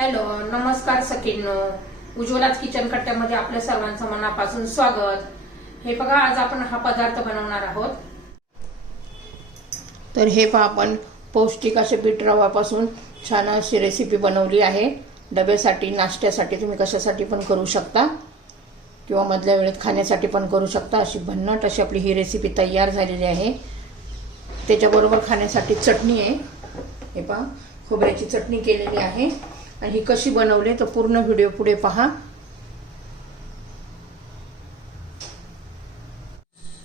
Hello, नमस्कार सखींनो. उज्ज्वलाच kitchen कट्ट्यामध्ये आपल्या सर्वांचं मनापासून स्वागत. हे बघा, आज आपण हा पदार्थ बनवणार आहोत. तर हे पहा, आपण पौष्टिक असे बीट रवापासून छान अशी रेसिपी बनवली आहे. डब्यासाठी, नाश्त्यासाठी तुम्ही कशासाठी पण करू शकता किंवा मधल्या वेळेत खाण्यासाठी पण करू शकता. अशी भन्नाट अशी आपली ही रेसिपी तयार झालेली आहे. त्याच्याबरोबर खाण्यासाठी चटणी आहे. हे पहा, खोबऱ्याची चटणी केलेली आहे. आणि ही कशी बनवली तर पूर्ण व्हिडिओ पुढे पहा.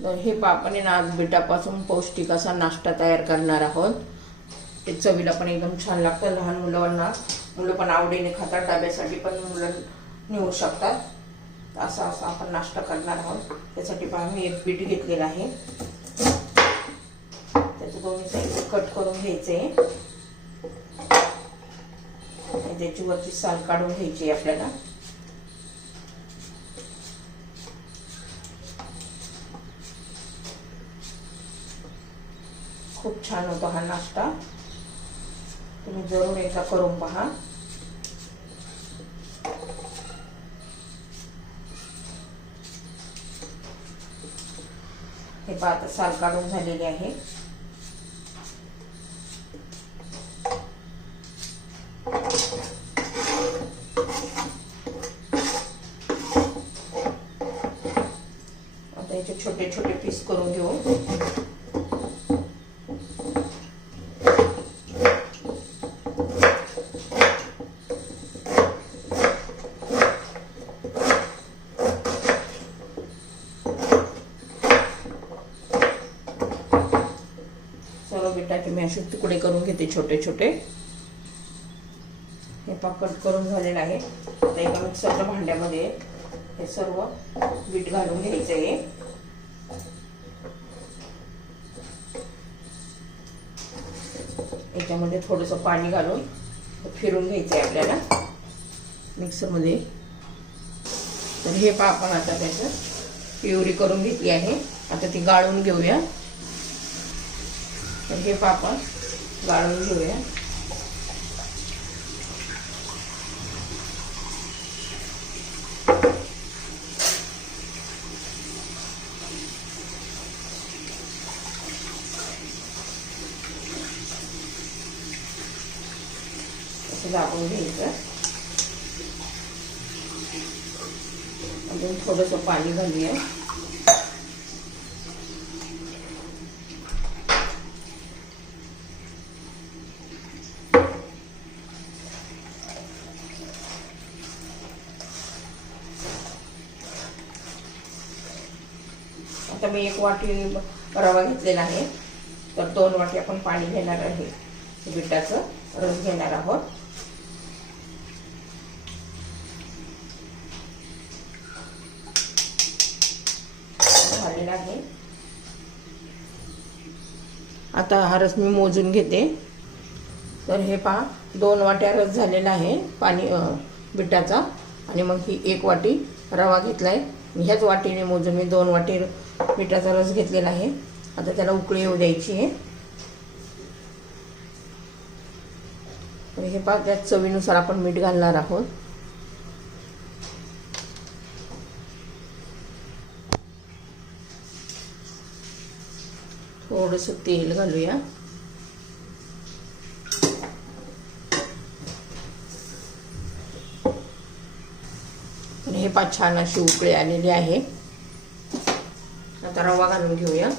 तर हे पहा, आपण आज बीटापासून पौष्टिक असा नाश्ता तयार करणार आहोत. ते चवीला पण एकदम छान लागतं. लहान मुलं पण आवडीने खातात. डब्यासाठी पण मुलं नेऊ शकतात. असा आपण नाश्ता करणार आहोत. त्यासाठी पहा, मी एक बीट घेतलेला आहे. त्याचे दोन्ही साईड कट करून घ्यायचे. त्याची वरची साल काढून घ्यायची आपल्याला. खूप छान होतो हा नाश्ता. तुम्ही जरूर एकदा करून पहा. हे पहा, आता साल काढून झालेली आहे. याचे छोटे छोटे पीस करून घेऊ. सर्व बीटाचे मी असे तुकडे करून घेते छोटे छोटे. हे कट करून झालेलं आहे. आता एका मिक्सरच्या भांड्यामध्ये हे सर्व बीट घालून घ्यायचं आहे. याच्यामध्ये थोडंसं पाणी घालून फिरून घ्यायचं आहे आपल्याला मिक्सरमध्ये. तर हे पहा, आपण आता त्याचं प्युरी करून घेतली आहे. आता ती गाळून घेऊया. तर हे पहा, आपण गाळून घेऊया. दाबून घ्यायचं. अजून थोडंसं पाणी घालूया. आता मी 1 वाटी रवा घेतलेला आहे. तर 2 वाटी आपण पाणी घेणार आहे. बीटाचं रस घेणार आहोत. आहे. आता हा रस मी मोजून घेते. तर हे पहा, 2 वाट्या रस झालेला आहे पाणी बीटाचा. आणि मग ही 1 वाटी रवा घेतलाय. ह्याच वाटीने मोजून मी 2 वाटी बीटाचा रस घेतलेला आहे. आता त्याला उकळी येऊ द्यायची आहे. तर हे पहा, त्यात चवीनुसार आपण मीठ घालणार आहोत. थोडंसं तेल घालूया. आणि हे पहा, छान अशी उकळी आलेली आहे. आता रवा घालून घेऊया.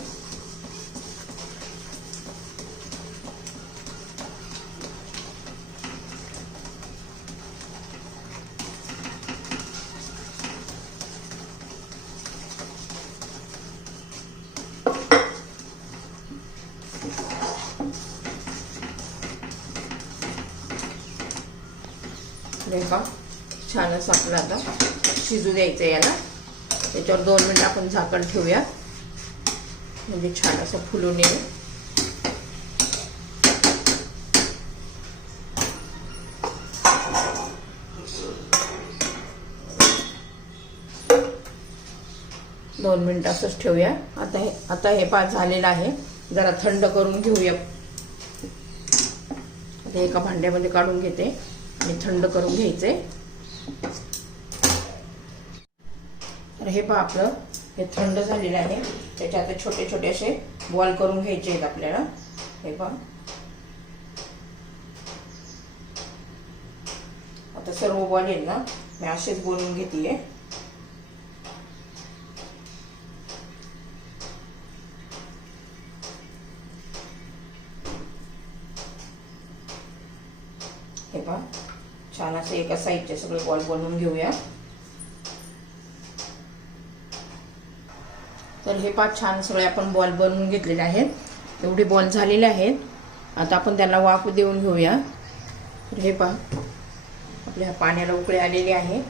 छान असं आपलं आता शिजू द्यायचं याला. त्याच्यावर 2 मिनिट आपण झाकण ठेवूया, म्हणजे छान असं फुलून येईल. दोन मिनिट असंच ठेवूया. आता हे पहा, झालेलं आहे. जरा थंड करून घेऊया. एका भांड्यामध्ये काढून घेते. आणि थंड करून घ्यायचे. तर हे पहा आपलं हे थंड झालेलं आहे. त्याचे आता छोटे छोटे असे बॉल करून घ्यायचे आहेत आपल्याला. हे पहा आता सर्व बॉल आहेत ना मी असेच बनवून घेतेय. हे पहा छान असे एका साईडचे सगळे बॉल बनवून घेऊया. तर हे पहा छान सगळे आपण बॉल बनवून घेतलेले आहेत. एवढे बॉल झालेले आहेत. आता आपण त्यांना वाफ देऊन घेऊया. तर हे पहा आपल्या पाण्याला उकळी आलेली आहे.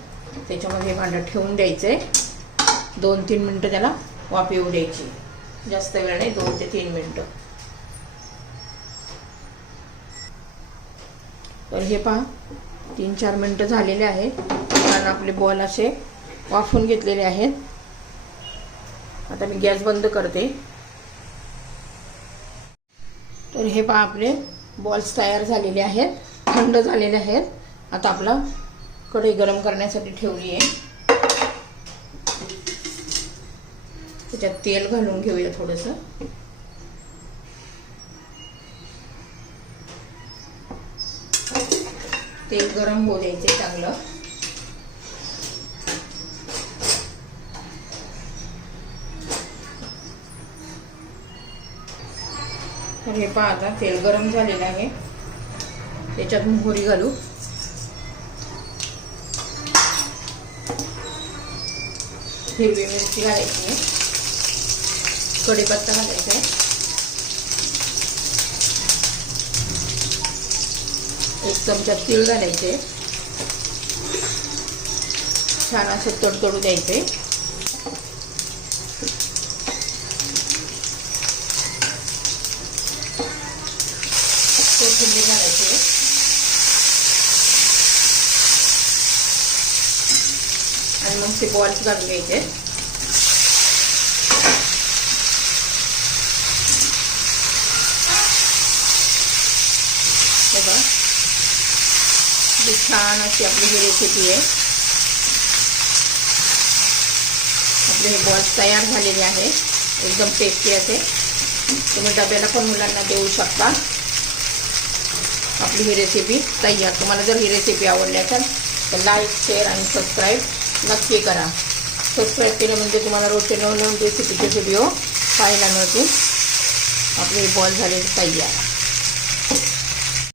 त्याच्यामध्ये हे भांडं ठेवून द्यायचंय. 2-3 मिनिटं त्याला वाफ येऊ द्यायची. जास्त वेळ नाही, 2 ते 3 मिनिटं. तर हे पहा 3-4 मिनिटं झालेले आहेत. कारण आपले बॉल असे वाफून घेतलेले आहेत. आता मी गॅस बंद करते. तर हे पहा आपले बॉल्स तयार झालेले आहेत, थंड झालेले आहेत. आता आपला कढई गरम करण्यासाठी ठेवली आहे. त्याच्यात तेल घालून घेऊया थोडंसं. तेल गरम होऊ द्यायचे चांगलं. तर हे पहा आता तेल गरम झालेलं आहे. त्याच्यात मोहरी घालू. हिरवी मिरची घालायची आहे. कढीपत्ता घालायचा आहे. 1 चमचा तीळ घालायचे. छान असे तडतडू द्यायचे. कोथिंबीर घालायची आणि मग ते बॉल्स घालून घ्यायचे. बघा छान अशी आपली ही रेसिपी आहे. आपले हे बॉल्स तयार झालेले आहे. एकदम टेस्टी असे. तुम्ही डब्याला पण मुलांना देऊ शकता. आपली ही रेसिपी तयार. तुम्हाला जर ही रेसिपी आवडली असेल तर लाईक, शेअर आणि सबस्क्राईब नक्की करा. सबस्क्राईब केलं म्हणजे तुम्हाला रोजचे नवनवीन रेसिपीचे व्हिडिओ पाहायला मिळतील. आपले बॉल झाले तयार.